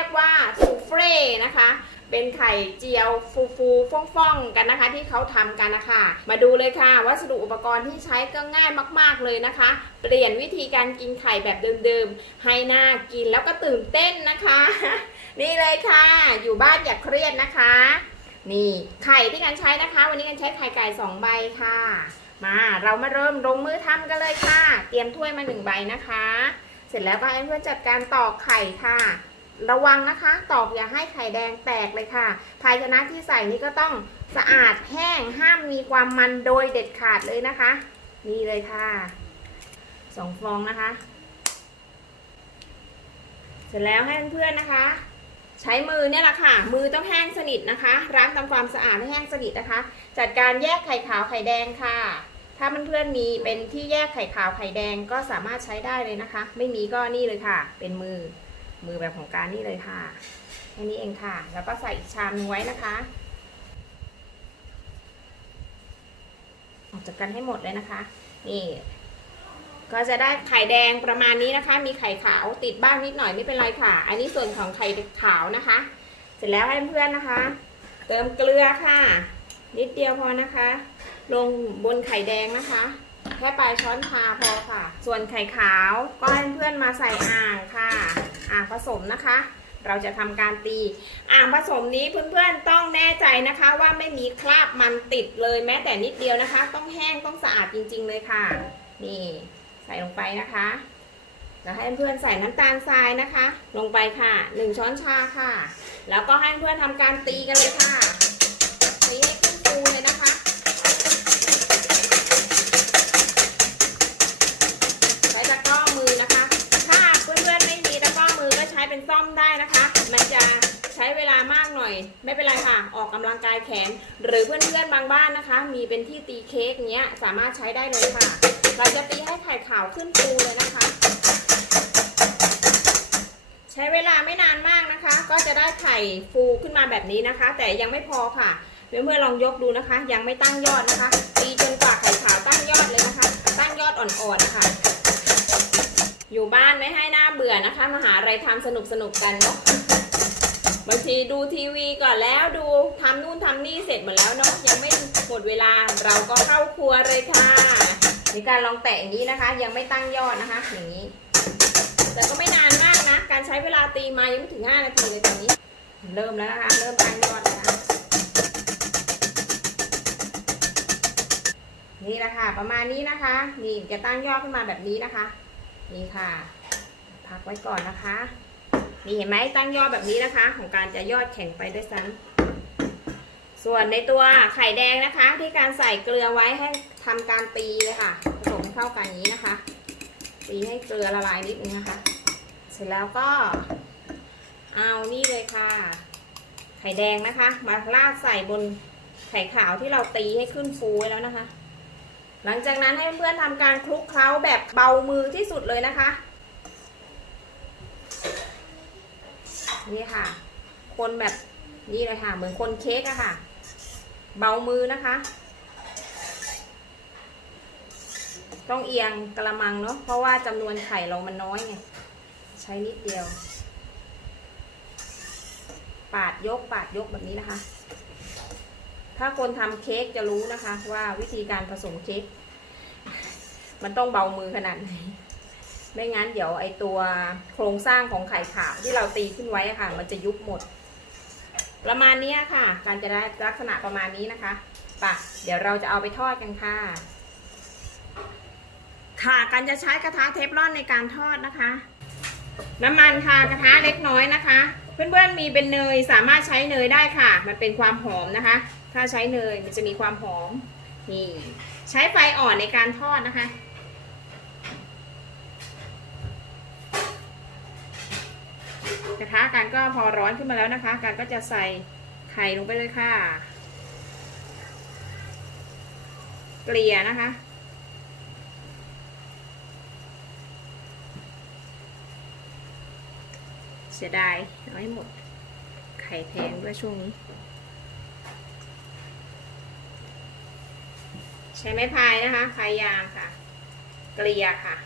เรียกว่าซูเฟ่นะคะ เป็นไข่เจียวฟูฟูฟ่องฟ่องๆกันนะคะ ที่เขาทำกันนะคะ มาดูเลยค่ะ วัสดุอุปกรณ์ที่ใช้ก็ง่ายมาก ๆเลยนะคะ เปลี่ยนวิธีการกินไข่แบบเดิมๆ ให้น่ากินแล้วก็ตื่นเต้นนะคะ นี่เลยค่ะ อยู่บ้านอย่าเครียดนะคะ นี่ไข่ที่กันใช้นะคะ วันนี้กันใช้ไข่ไก่สองใบค่ะ มาเรามาเริ่มลงมือทำกันเลยค่ะ เตรียมถ้วยมาหนึ่งใบนะคะเสร็จแล้วก็ให้เพื่อนจัดการตอกไข่ค่ะ ระวังนะคะตอกอย่าให้ไข่แดงแตกเลยค่ะ ภาชนะที่ใส่นี่ก็ต้องสะอาดแห้งห้ามมีความมันโดยเด็ดขาดเลยนะคะ นี่เลยค่ะสองฟองนะคะ เสร็จแล้วให้เพื่อนๆนะคะ ใช้มือเนี่ยแหละค่ะ มือต้องแห้งสนิทนะคะล้างทำความสะอาดให้แห้งสนิทนะคะ จัดการแยกไข่ขาวไข่แดงค่ะ ถ้าเพื่อนๆมีเป็นที่แยกไข่ขาวไข่แดงก็สามารถใช้ได้เลยนะคะ ไม่มีก็นี่เลยค่ะ เป็นมือ มือแบบของการนี่เลยค่ะแค่นี้เองค่ะ แล้วก็ใส่อีกชามนึงไว้นะคะออกจากกันให้หมดเลยนะคะ นี่ ก็จะได้ไข่แดงประมาณนี้นะคะ มีไข่ขาวติดบ้างนิดหน่อยไม่เป็นไรค่ะ อันนี้ส่วนของไข่ขาวนะคะ เสร็จแล้วให้เพื่อนนะคะ เติมเกลือค่ะ นิดเดียวพอนะคะ ลงบนไข่แดงนะคะ แค่ปลายช้อนชาพอค่ะ ส่วนไข่ขาวก็ให้เพื่อนมาใส่อ่างค่ะ อ่างผสมนะคะ เราจะทำการตี อ่างผสมนี้เพื่อนๆต้องแน่ใจนะคะ ว่าไม่มีคราบมันติดเลยแม้แต่นิดเดียวนะคะ ต้องแห้งต้องสะอาดจริง ๆ เลยค่ะ นี่ใส่ลงไปนะคะแล้วให้เพื่อนใส่น้ำตาลทรายนะคะ ลงไปค่ะหนึ่งช้อนชาค่ะ แล้วก็ให้เพื่อนทำการตีกันเลยค่ะ ตีให้ขึ้นฟูเลยนะคะ ใช้ตะกร้อมือนะคะ ถ้าเพื่อนๆไม่มีตะกร้อมือก็ใช้เป็นซ่อมได้นะคะ มันจะใช้เวลามากหน่อย ไม่เป็นไรค่ะ ออกกำลังกายแขน หรือเพื่อนๆบางบ้านนะคะ มีเป็นที่ตีเค้กเนี้ยสามารถใช้ได้เลยค่ะ เราจะตีให้ไข่ขาวขึ้นฟูเลยนะคะ ใช้เวลาไม่นานมากนะคะ ก็จะได้ไข่ฟูขึ้นมาแบบนี้นะคะ แต่ยังไม่พอค่ะเพื่อนๆลองยกดูนะคะ ยังไม่ตั้งยอดนะคะตีจนกว่าไข่ขาวตั้งยอดเลยนะคะ ตั้งยอดอ่อนๆนะคะอยู่บ้านไม่ให้น้าเบื่อนะคะ มาหาอะไรทำสนุกสนุกๆกันเนาะบางทีดูทีวีก่อนแล้วดูทำนู่นทำนี่เสร็จหมดแล้วเนาะยังไม่หมดเวลาเราก็เข้าครัวเลยค่ะมีการลองแตะอย่างนี้นะคะ ยังไม่ตั้งยอดนะคะอย่างนี้ แต่ก็ไม่นานมากนะ การใช้เวลาตีมายังไม่ถึง 5 นาทีเลยตอนนี้ เริ่มแล้วนะคะ เริ่มตั้งยอดแล้วนะคะนี่แหละค่ะ ประมาณนี้นะคะ นี่จะตั้งยอดขึ้นมาแบบนี้นะคะ นี่ค่ะ พักไว้ก่อนนะคะ นี่เห็นไหมตั้งยอดแบบนี้นะคะ ของการจะยอดแข็งไปด้วยซ้ำส่วนในตัวไข่แดงนะคะ ที่การใส่เกลือไว้ให้ทำการตีเลยค่ะ ผสมเข้ากันอย่างนี้นะคะ ตีให้เกลือละลายนิดนึงนะคะ เสร็จแล้วก็ เอานี่เลยค่ะ ไข่แดงนะคะ มาราดใส่บนไข่ขาวที่เราตีให้ขึ้นฟูไว้แล้วนะคะ หลังจากนั้นให้เพื่อนทำการคลุกเคล้าแบบเบามือที่สุดเลยนะคะ นี่ค่ะ คนแบบนี่เลยค่ะ เหมือนคนเค้กอะค่ะ เบามือนะคะ ต้องเอียงกระมังเนาะเพราะว่าจำนวนไข่เรามันน้อยไงใช้นิดเดียว ปาดยกปาดยกแบบนี้นะคะ ถ้าคนทำเค้กจะรู้นะคะ ว่าวิธีการผสมเค้กมันต้องเบามือขนาดไหน ไม่งั้นเดี๋ยวไอตัวโครงสร้างของไข่ขาวที่เราตีขึ้นไว้ค่ะ มันจะยุบหมด ประมาณนี้ค่ะ การจะได้ลักษณะประมาณนี้นะคะปะเดี๋ยวเราจะเอาไปทอดกันค่ะ ค่ะการจะใช้กระทะเทฟลอนในการทอดนะคะ น้ำมันค่ะกระทะเล็กน้อยนะคะ เพื่อนๆมีเป็นเนยสามารถใช้เนยได้ค่ะ มันเป็นความหอมนะคะ ถ้าใช้เนยมันจะมีความหอมนี่ใช้ไฟอ่อนในการทอดนะคะ กระทะกันก็พอร้อนขึ้นมาแล้วนะคะ การก็จะใส่ไข่ลงไปเลยค่ะ เกลี่ยนะคะ เสียดายเอาให้หมด ไข่แพงด้วยช่วงนี้ ใช้ไม้พายนะคะพายยางค่ะ เกลี่ยค่ะ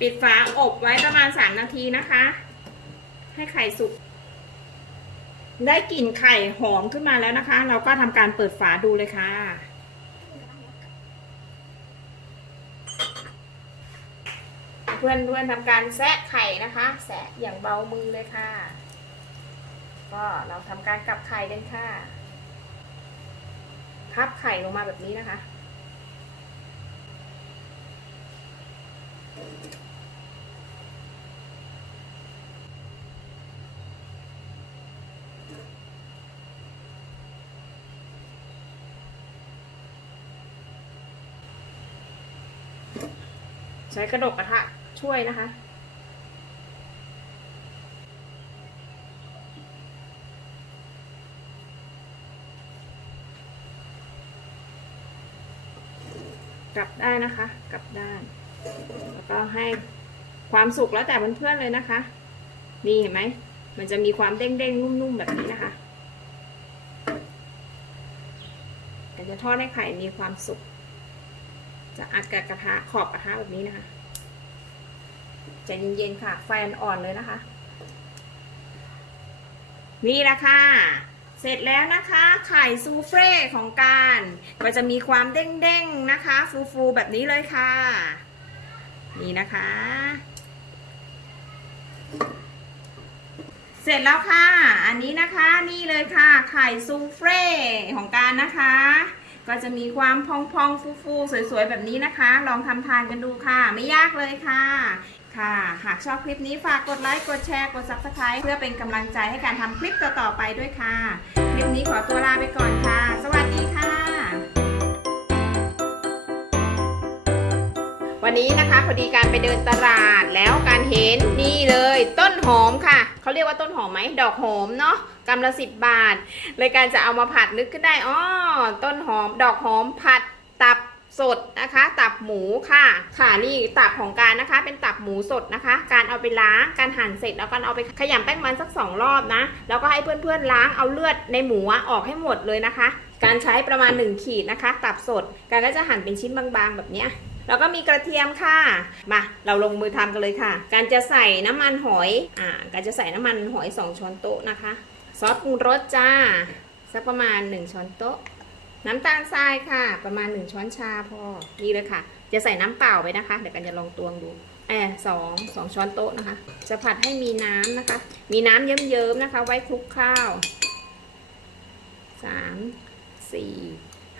ปิดฝาอบไว้ประมาณ 3 นาทีนะคะ ให้ไข่สุก ได้กลิ่นไข่หอมขึ้นมาแล้วนะคะ เราก็ทำการเปิดฝาดูเลยค่ะเพื่อนๆทำการแซะไข่นะคะ แซะอย่างเบามือเลยค่ะ ก็เราทำการกลับไข่กันค่ะ พับไข่ลงมาแบบนี้นะคะ ใช้กระดกกระทะช่วยนะคะ กลับได้นะคะ กลับด้านแล้วก็ให้ความสุกแล้วแต่เพื่อนๆเลยนะคะ นี่เห็นไหมมันจะมีความเด้งๆนุ่มๆแบบนี้นะคะแต่จะทอดให้ไข่มีความสุกจะอัดกับกระทะขอบกระทะแบบนี้นะคะใจเย็นๆค่ะ ไฟอ่อนๆเลยนะคะ นี่แหละค่ะ เสร็จแล้วนะคะไข่ซูเฟ่ของการก็จะมีความเด้งๆนะคะ ฟูๆแบบนี้เลยค่ะ นี่นะคะ เสร็จแล้วค่ะ อันนี้นะคะนี่เลยค่ะ ไข่ซูเฟ่ของการนะคะ ก็จะมีความพองๆฟูๆสวยๆแบบนี้นะคะ ลองทำทานกันดูค่ะ ไม่ยากเลยค่ะ ค่ะ หากชอบคลิปนี้ฝากกดไลค์ กดแชร์ กด Subscribe เพื่อเป็นกำลังใจให้การทำคลิปต่อๆไปด้วยค่ะ คลิปนี้ขอตัวลาไปก่อนค่ะ สวัสดีค่ะ วันนี้นะคะพอดีการไปเดินตลาดแล้วการเห็นนี่เลยต้นหอมค่ะเขาเรียกว่าต้นหอมไหมดอกหอมเนาะกำละสิบบาทเลยการจะเอามาผัดนึกขึ้นได้อ๋อต้นหอมดอกหอมผัดตับ สดนะคะตับหมูค่ะ ค่ะนี่ตับของการนะคะ เป็นตับหมูสดนะคะ การเอาไปล้างการหั่นเสร็จแล้วการเอาไปขยำแป้งมันสักสองรอบนะแล้วก็ให้เพื่อนๆล้างเอาเลือดในหมูออกให้หมดเลยนะคะ การใช้ประมาณ 1 ขีดนะคะ ตับสดการก็จะหั่นเป็นชิ้นบางๆ แบบเนี้ยแล้วก็มีกระเทียมค่ะ มาเราลงมือทำกันเลยค่ะ การจะใส่น้ำมันหอยอ่าการจะใส่น้ำมันหอย 2 ช้อนโต๊ะนะคะ ซอสปรุงรสจ้าสักประมาณ 1 ช้อนโต๊ะ น้ำตาลทรายค่ะ ประมาณ 1 ช้อนชาพอนี่เลยค่ะ จะใส่น้ำเปล่าไปนะคะ เดี๋ยวกันจะลองตวงดูแอบสองสองช้อนโต๊ะนะคะ จะผัดให้มีน้ำนะคะ มีน้ำเยิ้มๆนะคะ ไว้คลุกข้าวสามสี่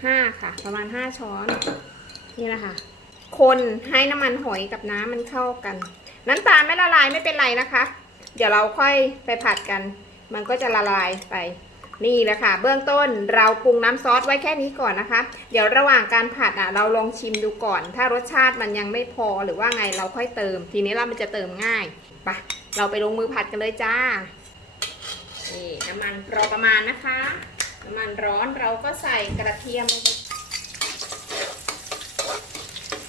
ห้าค่ะ ประมาณ5ช้อนนี่แหละค่ะ คนให้น้ำมันหอยกับน้ำมันเข้ากัน น้ำตาลไม่ละลายไม่เป็นไรนะคะ เดี๋ยวเราค่อยไปผัดกัน มันก็จะละลายไป นี่แหละค่ะ เบื้องต้นเราปรุงน้ำซอสไว้แค่นี้ก่อนนะคะ เดี๋ยวระหว่างการผัดอะเราลองชิมดูก่อน ถ้ารสชาติมันยังไม่พอหรือว่าไงเราค่อยเติม ทีนี้เรามันจะเติมง่ายไปเราไปลงมือผัดกันเลยจ้านี่น้ำมันพอประมาณนะคะ น้ำมันร้อนเราก็ใส่กระเทียมลงไป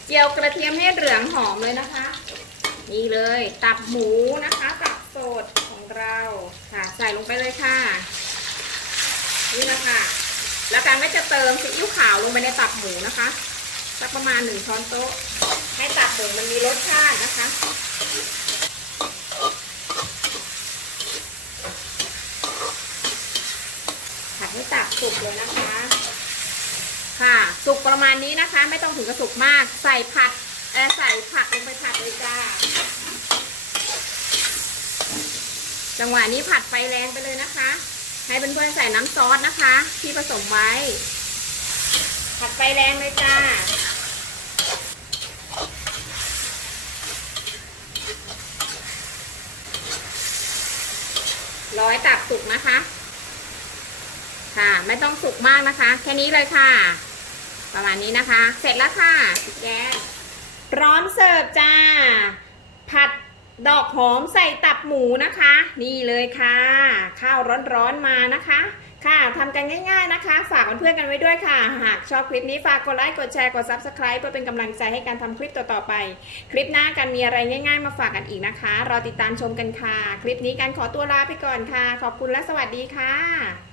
เจียวกระเทียมให้เหลืองหอมเลยนะคะ นี่เลยตับหมูนะคะตับสดของเราค่ะ ใส่ลงไปเลยค่ะ นี่แหละค่ะ แล้วการก็จะเติมซีอิ๊วขาวลงไปในตับหมูนะคะ สักประมาณหนึ่งช้อนโต๊ะ ให้ตับหมูมันมีรสชาตินะคะ ผัดให้ตับสุกเลยนะคะ ค่ะ สุกประมาณนี้นะคะ ไม่ต้องถึงกับสุกมาก ใส่ผัดเอ่อใส่ผักลงไปผัดเลยจ้า จังหวะนี้ผัดไฟแรงไปเลยนะคะ ให้เพื่อนๆใส่น้ำซอสนะคะ ที่ผสมไว้ ผัดไฟแรงเลยจ้า ร้อยตับสุกนะคะ ค่ะ ไม่ต้องสุกมากนะคะ แค่นี้เลยค่ะ ประมาณนี้นะคะ เสร็จแล้วค่ะแกร้อมเสิร์ฟจ้า ผัด ดอกหอมใส่ตับหมูนะคะ นี่เลยค่ะ ข้าวร้อนๆมานะคะ ค่ะทำกันง่าย ๆนะคะ ฝากเพื่อนๆกันไว้ด้วยค่ะ หากชอบคลิปนี้ฝากกดไลค์กดแชร์กด Subscribe เพื่อเป็นกำลังใจให้การทำคลิปต่อๆไป คลิปหน้ากันมีอะไรง่าย ๆ มาฝากกันอีกนะคะ รอติดตามชมกันค่ะ คลิปนี้กันขอตัวลาไปก่อนค่ะ ขอบคุณและสวัสดีค่ะ